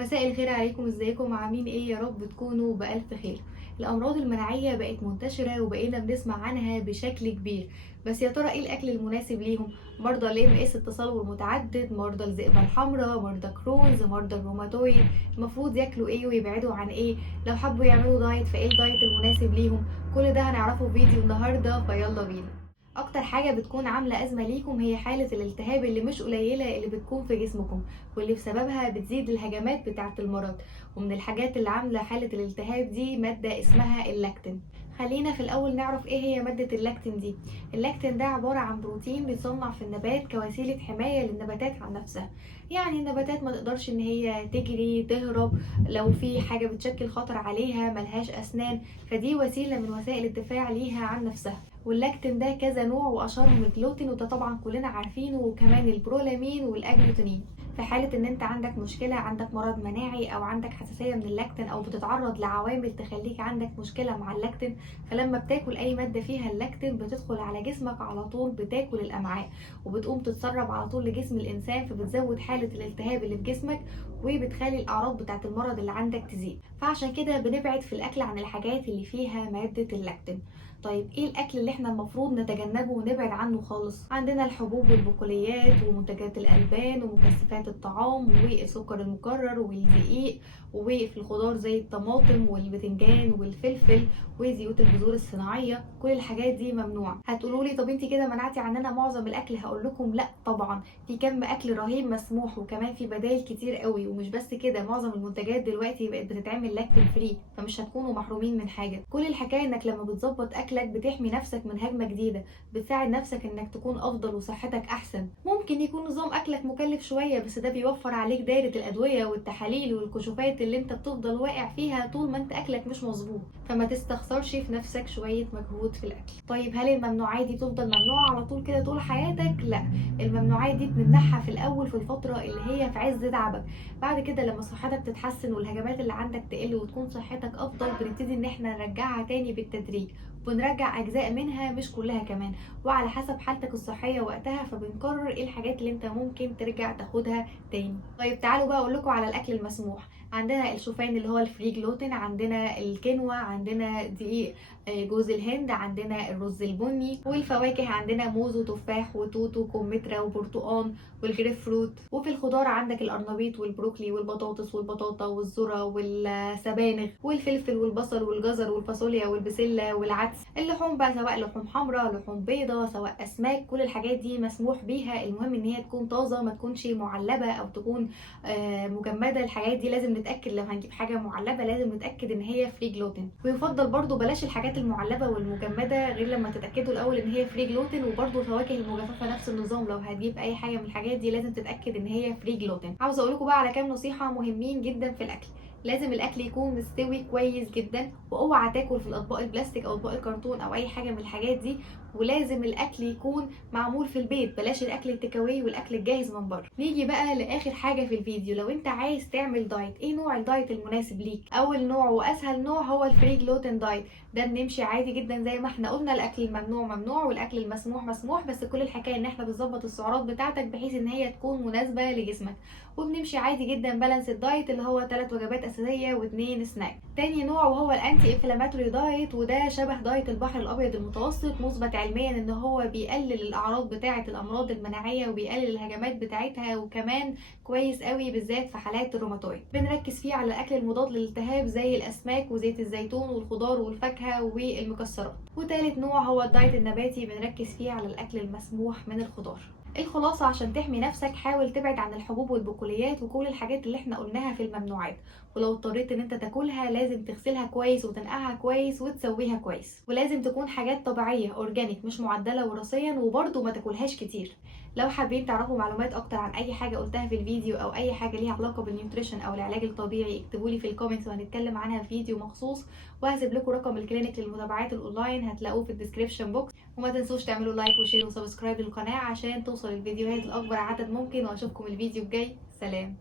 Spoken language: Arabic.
مساء الخير عليكم، ازيكم عاملين ايه؟ يا رب تكونوا بألف خير. الأمراض المناعية بقت منتشرة وبقينا بنسمع عنها بشكل كبير، بس يا ترى ايه الأكل المناسب ليهم؟ مرضى الAMS التصلب المتعدد، مرضى الذئبة الحمراء، مرضى كرونز، مرضى الروماتويد، المفروض ياكلوا ايه ويبعدوا عن ايه؟ لو حبوا يعملوا دايت فايه الدايت المناسب ليهم؟ كل ده هنعرفه في فيديو النهاردة، فيلا بينا. اكتر حاجة بتكون عاملة ازمة ليكم هي حالة الالتهاب اللي مش قليلة اللي بتكون في جسمكم، واللي بسببها بتزيد الهجمات بتاعة المرض. ومن الحاجات اللي عاملة حالة الالتهاب دي مادة اسمها اللاكتين. خلينا في الاول نعرف ايه هي مادة اللاكتين دي. اللاكتين ده عبارة عن بروتين بيتصنع في النبات كوسيلة حماية للنباتات عن نفسها. يعني النباتات ما تقدرش ان هي تجري تهرب لو في حاجة بتشكل خطر عليها، ملهاش اسنان، فدي وسيلة من وسائل الدفاع ليها عن نفسها. واللاكتين ده كذا نوع واشهرهم الجلوتين، وده طبعا كلنا عارفينه، وكمان البرولامين والاجلوتينين. في حالة ان انت عندك مشكلة، عندك مرض مناعي او عندك حساسية من اللاكتين او بتتعرض لعوامل تخليك عندك مشكلة مع اللاكتين، فلما بتاكل اي مادة فيها اللاكتين بتدخل على جسمك على طول، بتاكل الامعاء وبتقوم تتسرب على طول لجسم الانسان، فبتزود حالة الالتهاب اللي في جسمك وبتخلي الاعراض بتاعة المرض اللي عندك تزيد. فعشان كده بنبعد في الاكل عن الحاجات اللي فيها مادة اللاكتين. طيب ايه الاكل اللي احنا المفروض نتجنبه ونبعد عنه خالص؟ عندنا الحبوب والبقوليات ومنتجات الالبان ومكثفات الطعام والسكر المكرر والدقيق، وفي الخضار زي الطماطم والبتنجان والفلفل وزيوت البذور الصناعيه. كل الحاجات دي ممنوعه. هتقولوا لي طب انت كده منعتي عننا معظم الاكل. هقول لكم لا طبعا، في كم اكل رهيب مسموح، وكمان في بدائل كتير قوي. ومش بس كده، معظم المنتجات دلوقتي بقت بتتعمل لاكتين فري، فمش هتكونوا محرومين من حاجه. كل الحكايه انك لما بتظبط اكلك بتحمي نفسك من هجمه جديده، بتساعد نفسك انك تكون افضل وصحتك احسن. ممكن يكون نظام اكلك مكلف شويه، بس ده بيوفر عليك دايره الادويه والتحاليل والكشوفات اللي انت بتفضل واقع فيها طول ما انت اكلك مش مظبوط، فما تستخسرش في نفسك شويه مجهود في الاكل. طيب هل الممنوعات دي تفضل ممنوعه على طول كده طول حياتك؟ لا، الممنوعات دي بنمنعها في الاول في الفتره اللي هي في عز تعبك. بعد كده لما صحتك تتحسن والهجمات اللي عندك تقل وتكون صحتك افضل، بنبتدي ان احنا نرجعها تاني بالتدريج، بنرجع اجزاء منها مش كلها كمان، وعلى حسب حالتك الصحيه وقتها، فبنقرر ايه الحاجات اللي انت ممكن ترجع تاخدها تاني. طيب تعالوا بقى اقول لكم على الاكل المسموح. عندنا الشوفان اللي هو الفري جلوتين، عندنا الكينوا، عندنا دقيق جوز الهند، عندنا الرز البني، والفواكه عندنا موز وتفاح وتوت وكمثرى وبرتقان والجريب فروت. وفي الخضار عندك القرنبيط والبروكلي والبطاطس والبطاطا والذره والسبانخ والفلفل والبصل والجزر والفاصوليا والبسله والعدس. اللحوم بقى سواء لحوم حمراء لحوم بيضاء سواء اسماك، كل الحاجات دي مسموح بيها. المهم ان هي تكون طازه، ما تكونش معلبه او تكون مجمده. الحاجات دي لازم نتاكد، لو هنجيب حاجه معلبه لازم نتاكد ان هي فري جلوتين. ويفضل برضو بلاش الحاجات المعلبه والمجمده غير لما تتاكدوا الاول ان هي فري جلوتين. وبرضو الفواكه المجففه نفس النظام، لو هتجيب اي حاجه من الحاجات دي لازم تتاكد ان هي فري جلوتين. عاوزه اقول لكم بقى على كام نصيحه مهمين جدا في الاكل. لازم الاكل يكون مستوي كويس جدا، واوعى تاكل في الاطباق البلاستيك او اطباق الكرتون او اي حاجه من الحاجات دي. ولازم الاكل يكون معمول في البيت، بلاش الاكل التيكاواي والاكل الجاهز من بره. نيجي بقى لاخر حاجه في الفيديو. لو انت عايز تعمل دايت، ايه نوع الدايت المناسب ليك؟ اول نوع واسهل نوع هو الفري جلوتين دايت. ده بنمشي عادي جدا زي ما احنا قلنا، الاكل الممنوع ممنوع والاكل المسموح مسموح، بس كل الحكايه ان احنا بنظبط السعرات بتاعتك بحيث ان هي تكون مناسبه لجسمك. وبنمشي عادي جدا بالانس الدايت اللي هو 3 وجبات اساسيه و2 سناك. تاني نوع وهو الانتي انفلاماتوري دايت، وده شبه دايت البحر الابيض المتوسط، مثبت علميا ان هو بيقلل الاعراض بتاعه الامراض المناعيه وبيقلل الهجمات بتاعتها، وكمان كويس قوي بالذات في حالات الروماتويد. بنركز فيه على الاكل المضاد للالتهاب زي الاسماك وزيت الزيتون والخضار والفاكهه والمكسرات. وتالت نوع هو الدايت النباتي، بنركز فيه على الاكل المسموح من الخضار. الخلاصة عشان تحمي نفسك حاول تبعد عن الحبوب والبقوليات وكل الحاجات اللي احنا قلناها في الممنوعات. ولو اضطريت ان انت تاكلها لازم تغسلها كويس وتنقعها كويس وتسويها كويس، ولازم تكون حاجات طبيعية اورجانيك مش معدلة وراثيا، وبرضه ما تاكلهاش كتير. لو حابين تعرفوا معلومات اكتر عن اي حاجة قلتها في الفيديو او اي حاجة ليها علاقة بالنيوتريشن او العلاج الطبيعي، اكتبولي في الكومنتس وهنتكلم عنها في فيديو مخصوص. وهسيب لكم رقم الكلينيك للمتابعات الاونلاين، هتلاقوه في الديسكريبشن بوكس. وما تنسوش تعملوا لايك وشير وسبسكرايب للقناة عشان توصل الفيديوهات لأكبر عدد ممكن. واشوفكم الفيديو الجاي. سلام.